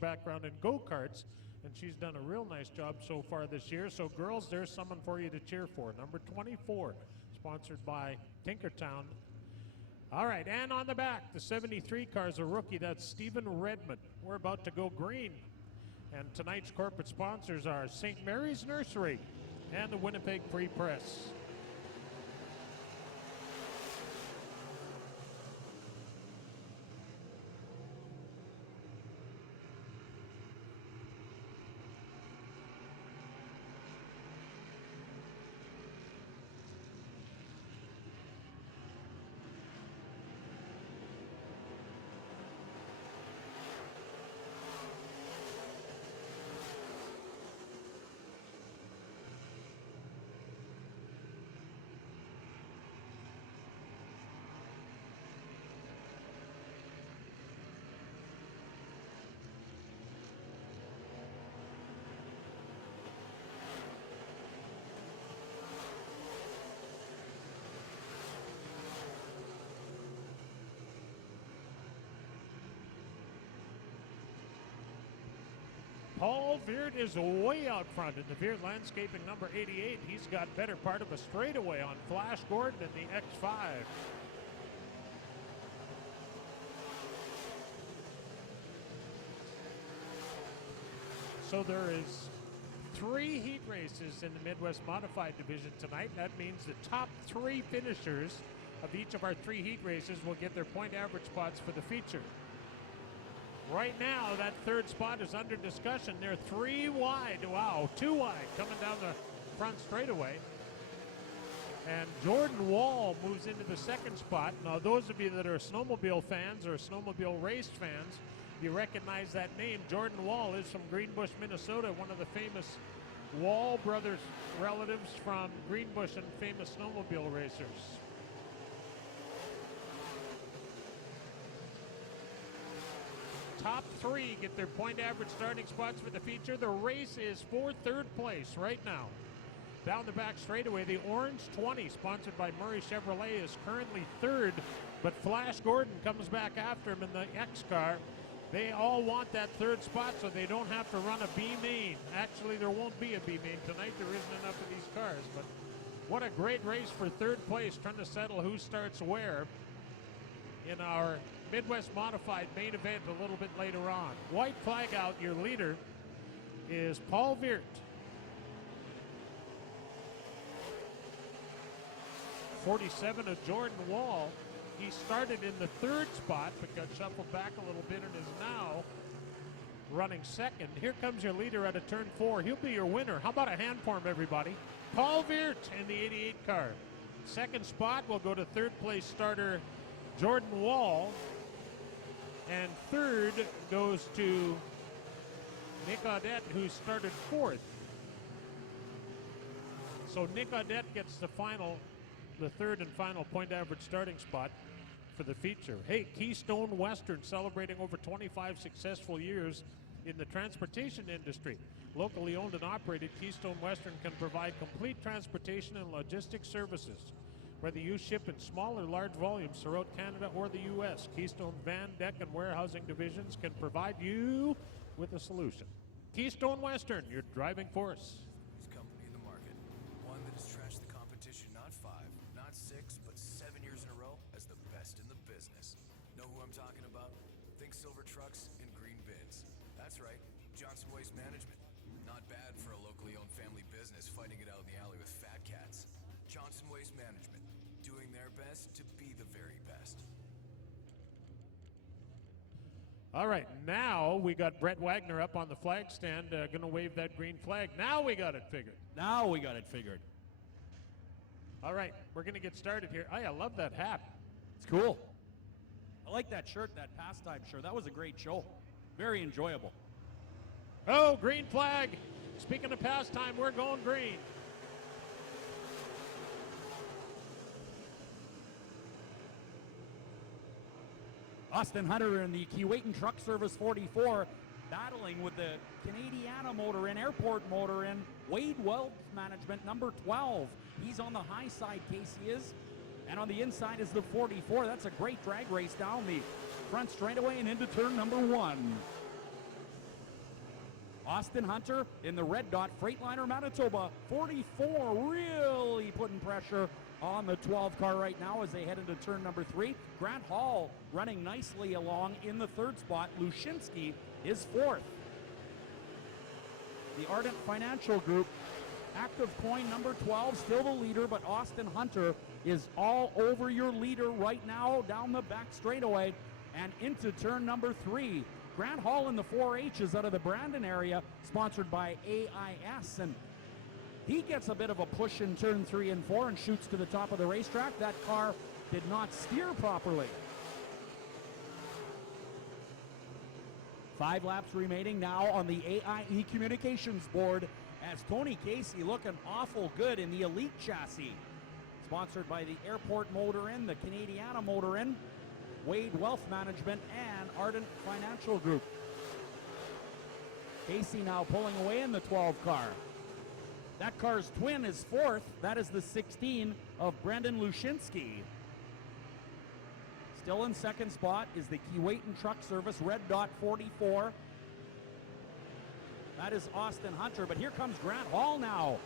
background in go-karts, and she's done a real nice job so far this year. So girls, there's someone for you to cheer for. Number 24, sponsored by Tinkertown. All right, and on the back, the 73 car is a rookie. That's Stephen Redmond. We're about to go green. And tonight's corporate sponsors are St. Mary's Nursery and the Winnipeg Free Press. Paul Veert is way out front in the Veert Landscaping number 88. He's got better part of a straightaway on Flash Gordon in the X5. So there is 3 heat races in the Midwest Modified Division tonight. That means the top 3 finishers of each of our 3 heat races will get their point average spots for the feature. Right now, that 3rd spot is under discussion. They're 3 wide. Wow, 2 wide coming down the front straightaway. And Jordan Wall moves into the 2nd spot. Now, those of you that are snowmobile fans or snowmobile race fans, you recognize that name. Jordan Wall is from Greenbush, Minnesota, one of the famous Wall brothers relatives from Greenbush and famous snowmobile racers. Top 3 get their point average starting spots for the feature. The race is for 3rd place right now. Down the back straightaway, the Orange 20, sponsored by Murray Chevrolet, is currently 3rd, but Flash Gordon comes back after him in the X car. They all want that 3rd spot so they don't have to run a B main. Actually, there won't be a B main tonight. There isn't enough of these cars, but what a great race for 3rd place, trying to settle who starts where in our Midwest Modified main event a little bit later on. White flag out, your leader is Paul Veert. 47 of Jordan Wall. He started in the 3rd spot but got shuffled back a little bit and is now running 2nd. Here comes your leader out of turn 4. He'll be your winner. How about a hand for him, everybody? Paul Veert in the 88 car. 2nd spot will go to 3rd place starter Jordan Wall. And 3rd goes to Nick Audette, who started 4th. So Nick Audette gets the 3rd and final point average starting spot for the feature. Hey, Keystone Western celebrating over 25 successful years in the transportation industry. Locally owned and operated, Keystone Western can provide complete transportation and logistics services. Whether you ship in small or large volumes throughout Canada or the U.S., Keystone Van, Deck, and Warehousing divisions can provide you with a solution. Keystone Western, your driving force. Company in the market, one that has trashed the competition not 5, not 6, but 7 years in a row as the best in the business. Know who I'm talking about? Think silver trucks and green bins. That's right, Johnson Waste Management. Not bad for a locally owned family business fighting it out in the alley with fat cats. Johnson Waste Management, doing their best to be the very best. All right, now we got Brett Wagner up on the flag stand, going to wave that green flag. Now we got it figured. Now we got it figured. All right, we're going to get started here. I love that hat. It's cool. I like that shirt, that pastime shirt. That was a great show. Very enjoyable. Oh, green flag. Speaking of pastime, we're going green. Austin Hunter in the Keewatin Truck Service 44, battling with the Canadiana motor in, Airport motor in. Wade Wells Management, number 12. He's on the high side, Casey is. And on the inside is the 44. That's a great drag race down the front straightaway and into turn number 1. Austin Hunter in the red dot, Freightliner Manitoba 44, really putting pressure on the 12 car right now as they head into turn number 3. Grant Hall running nicely along in the third spot. Lushinsky is fourth. The Ardent Financial Group, active coin number 12, still the leader, but Austin Hunter is all over your leader right now down the back straightaway and into turn number 3. Grant Hall in the 4H's out of the Brandon area, sponsored by AIS, and he gets a bit of a push in turn 3 and 4 and shoots to the top of the racetrack. That car did not steer properly. 5 laps remaining now on the AIE Communications board as Tony Casey looking awful good in the Elite chassis. Sponsored by the Airport Motor Inn, the Canadiana Motor Inn, Wade Wealth Management, and Ardent Financial Group. Casey now pulling away in the 12 car. That car's twin is fourth. That is the 16 of Brendan Lushinsky. Still in second spot is the Keewatin Truck Service Red Dot 44. That is Austin Hunter, but here comes Grant Hall now.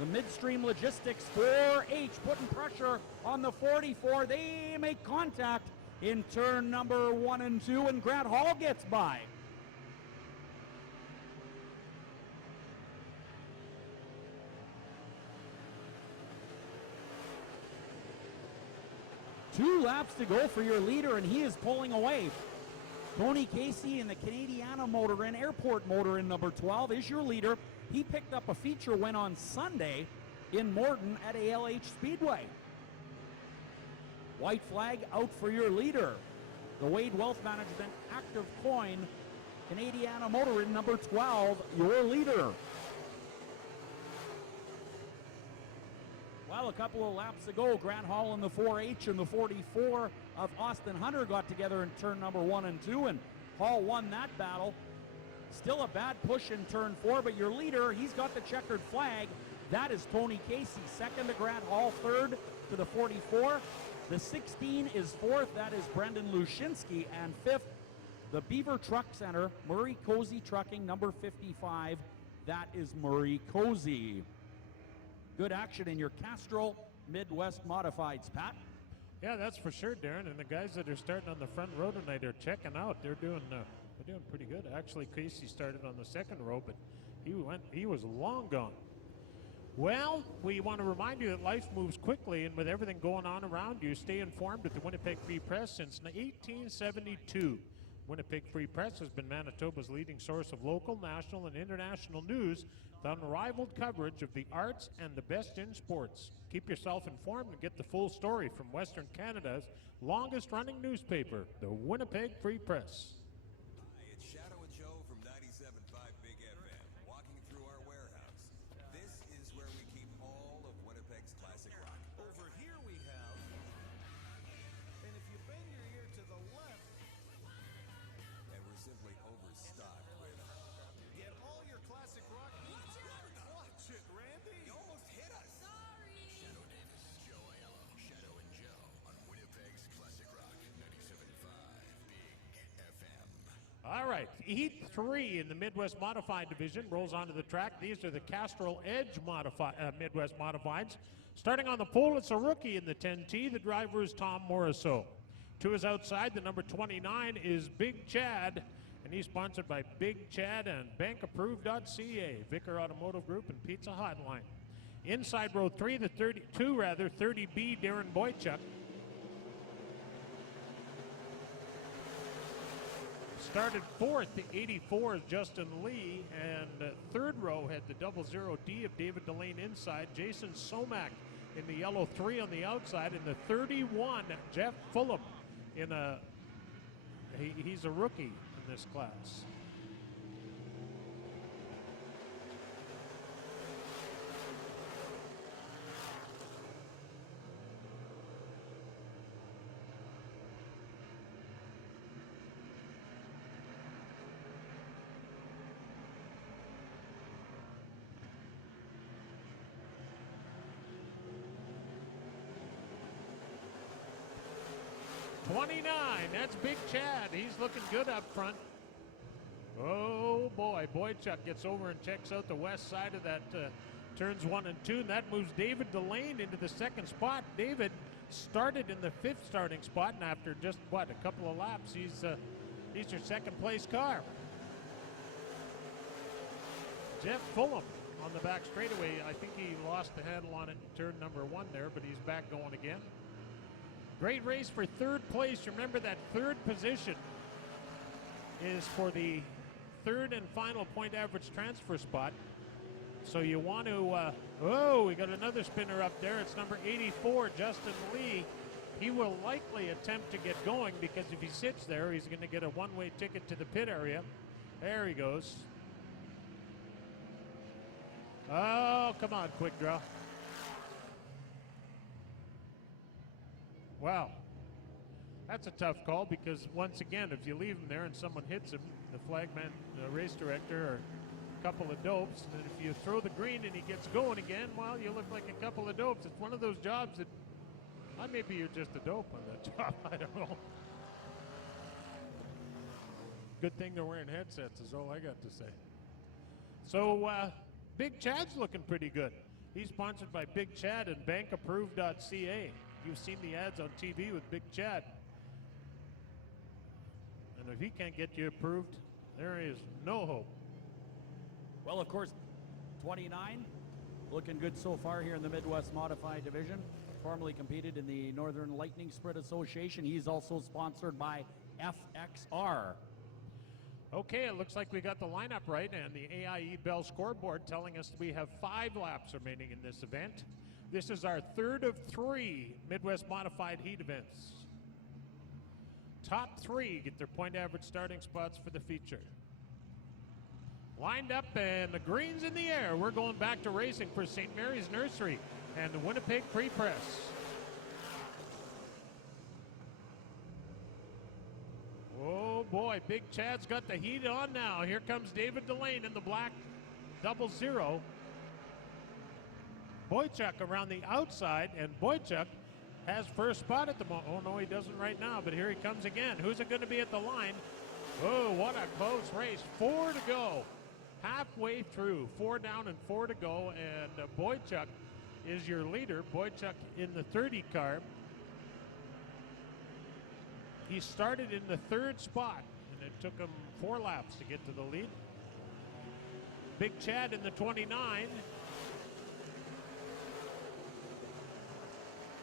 The Midstream Logistics 4H putting pressure on the 44. They make contact in turn number 1 and 2, and Grant Hall gets by. Two laps to go for your leader, and he is pulling away. Tony Casey in the Canadiana Motor Inn, Airport Motor Inn number 12 is your leader. He picked up a feature win on Sunday in Morton at ALH Speedway. White flag out for your leader. The Wade Wealth Management active coin, Canadiana Motor Inn number 12, your leader. Well, a couple of laps ago, Grant Hall in the 4H and the 44 of Austin Hunter got together in turn number 1 and 2, and Hall won that battle. Still a bad push in turn 4, but your leader, he's got the checkered flag. That is Tony Casey. Second to Grant Hall, third to the 44. The 16 is fourth. That is Brendan Lushinsky. And fifth, the Beaver Truck Center, Murray Cozy Trucking, number 55. That is Murray Cozy. Good action in your Castrol Midwest Modifieds, Pat. Yeah, that's for sure, Darren. And the guys that are starting on the front row tonight are checking out. They're doing pretty good. Actually, Casey started on the second row, but he was long gone. Well, we want to remind you that life moves quickly, and with everything going on around you, stay informed at the Winnipeg Free Press since 1872. Winnipeg Free Press has been Manitoba's leading source of local, national, and international news with unrivaled coverage of the arts and the best in sports. Keep yourself informed and get the full story from Western Canada's longest-running newspaper, the Winnipeg Free Press. Hi, it's Shadow and Joe from 97.5 Big FM, walking through our warehouse. This is where we keep all of Winnipeg's classic rock. Over here we have, and if you bend your ear to the left, And we're simply overstocked with... get all your classic rock needs. Watch it, Randy. You almost hit us! Shadow Davis, Joe Aiello, Shadow and Joe on Winnipeg's Classic Rock 97.5 Big FM. All right, Heat 3 in the Midwest Modified Division rolls onto the track. These are the Castrol Edge Midwest Modifieds. Starting on the pole, it's a rookie in the 10T. The driver is Tom Morrisseau. To his outside, the number 29 is Big Chad, and he's sponsored by Big Chad and bankapproved.ca, Vicar Automotive Group, and Pizza Hotline. Inside row 3, the 30B, Darren Boychuk. Started fourth, the 84 is Justin Lee, and third row had the 00D of David Delane inside, Jason Somack in the yellow 3 on the outside, and the 31, Jeff Fulham he's a rookie in this class. '29, that's Big Chad. He's looking good up front. Oh boy, Boychuk gets over and checks out the west side of that turns 1 and 2, and that moves David Delane into the second spot. David started in the 5th starting spot, and after just, a couple of laps, he's your second place car. Jeff Fulham on the back straightaway. I think he lost the handle on it in turn number 1 there, but he's back going again. Great race for 3rd place. Remember that 3rd position is for the 3rd and final point average transfer spot. So you want to, we got another spinner up there. It's number 84, Justin Lee. He will likely attempt to get going because if he sits there, he's going to get a one-way ticket to the pit area. There he goes. Oh, come on, quick draw. Wow. That's a tough call because, once again, if you leave him there and someone hits him, the flagman, the race director, or a couple of dopes, and if you throw the green and he gets going again, well, you look like a couple of dopes. It's one of those jobs that, maybe you're just a dope on that job. I don't know. Good thing they're wearing headsets is all I got to say. So, Big Chad's looking pretty good. He's sponsored by Big Chad and bankapproved.ca. You've seen the ads on TV with Big Chad. And if he can't get you approved, there is no hope. Well, of course, 29, looking good so far here in the Midwest Modified Division. Formerly competed in the Northern Lightning Sprint Association. He's also sponsored by FXR. Okay, it looks like we got the lineup right, and the AIE Bell scoreboard telling us we have 5 laps remaining in this event. This is our 3rd of 3 Midwest Modified Heat events. Top 3 get their point average starting spots for the feature. Lined up, and the green's in the air. We're going back to racing for St. Mary's Nursery and the Winnipeg Free Press. Oh boy, Big Chad's got the heat on now. Here comes David Delane in the black 00. Boychuk around the outside, and Boychuk has first spot at the moment. Oh no, he doesn't right now, but here he comes again. Who's it going to be at the line? Oh, what a close race. 4 to go. Halfway through. 4 down and 4 to go, and Boychuk is your leader. Boychuk in the 30 car. He started in the 3rd spot, and it took him 4 laps to get to the lead. Big Chad in the 29.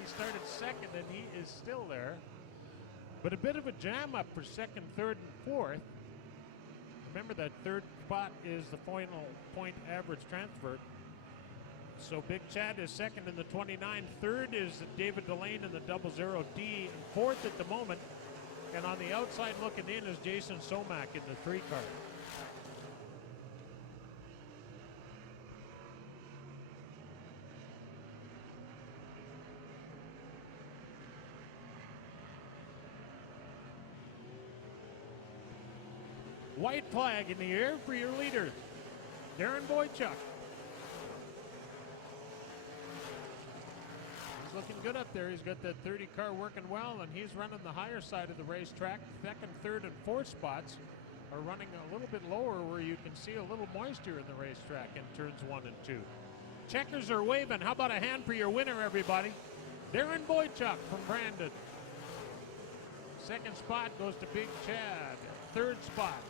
He started 2nd, and he is still there. But a bit of a jam up for 2nd, 3rd, and 4th. Remember that 3rd spot is the final point average transfer. So Big Chad is 2nd in the 29. 3rd is David Delane in the 00D. And 4th at the moment. And on the outside looking in is Jason Somack in the 3 car. White flag in the air for your leader, Darren Boychuk. He's looking good up there. He's got that 30 car working well, and he's running the higher side of the racetrack. 2nd, 3rd, and 4th spots are running a little bit lower where you can see a little moisture in the racetrack in turns 1 and 2. Checkers are waving. How about a hand for your winner, everybody? Darren Boychuk from Brandon. 2nd spot goes to Big Chad. 3rd spot,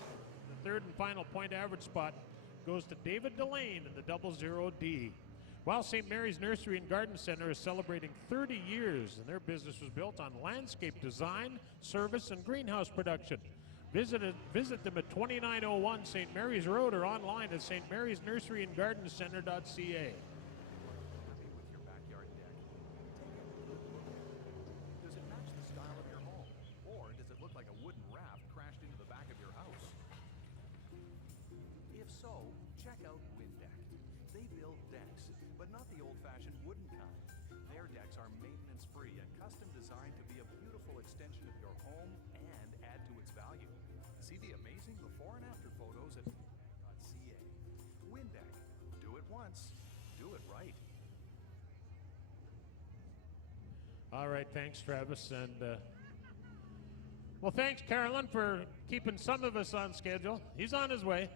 the 3rd and final point average spot, goes to David Delane in the 00D. While St. Mary's Nursery and Garden Center is celebrating 30 years, and their business was built on landscape design, service, and greenhouse production. Visit them at 2901 St. Mary's Road or online at stmarysnurseryandgardencenter.ca. With your backyard deck. Does it match the style of your home? Or does it look like a wooden raft crashed into the back of your house? If so, check out Windeck. They build decks, but not the old-fashioned wooden kind. Their decks are maintenance-free and custom designed to be a beautiful extension of your home and add to its value. See the amazing before and after photos at .ca. Windeck. Do it once. Do it right. All right, thanks, Travis. And Well, thanks, Carolyn, for keeping some of us on schedule. He's on his way.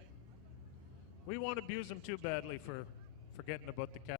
We won't abuse him too badly for forgetting about the cat.